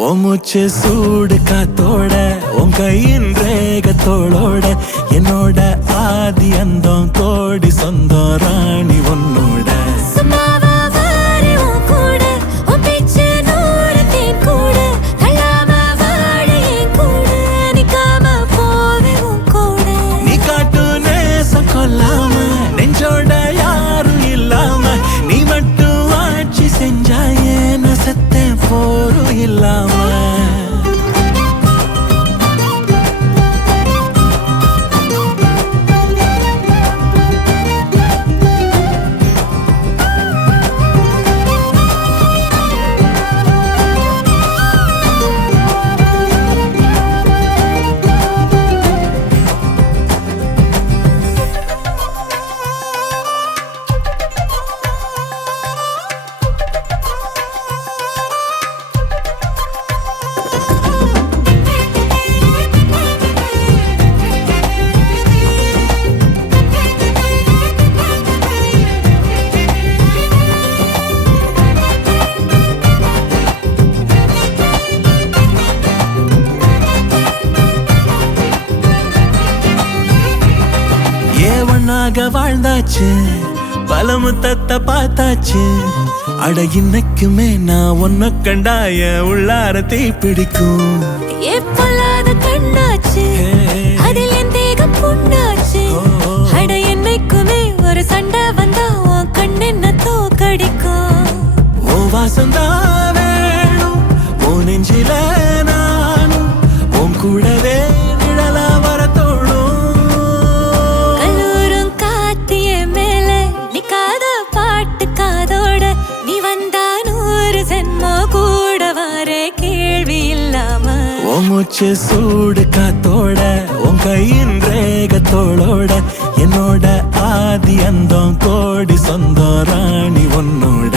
மூச்சு சூடு காத்தோட உன் கையின் ரேகத்தோளோட என்னோட ஆதி அந்தம் கோடி சொந்தம் ராணி உன்னோட நீ காட்டு நேசம் கொல்லாம நெஞ்சோட யாரும் இல்லாம நீ மட்டும் ஆட்சி செஞ்சாயே நசத்த போரும் இல்லாம வாழ்ந்தாச்சு பல முத்தத்தை பார்த்தாச்சு அட இன்னைக்குமே நான் உன்ன கண்டாய உள்ளார தீ பிடிக்கும் கண்ணாச்சு அதில் என் தேகம் புண்ணாச்சு அட என்னைக்குமே ஒரு சண்டை வந்தா உன் கண்ணென்ன தோக்கடிக்கும் ஓ வாசந்தா வேணும் ஓ நெஞ்சில நானும் உன் கூடவே நிழலா வர தோணும் பாட்டு காதோட நீ வந்தா 100 ஜென்மோ கூட வர கேள்வி இல்லாம மூச்சு சூடு காத்தோட உன் கையின் ரேகத்தோளோட என்னோட ஆதி அந்தம் கோடி சொந்தம் ராணி உன்னோட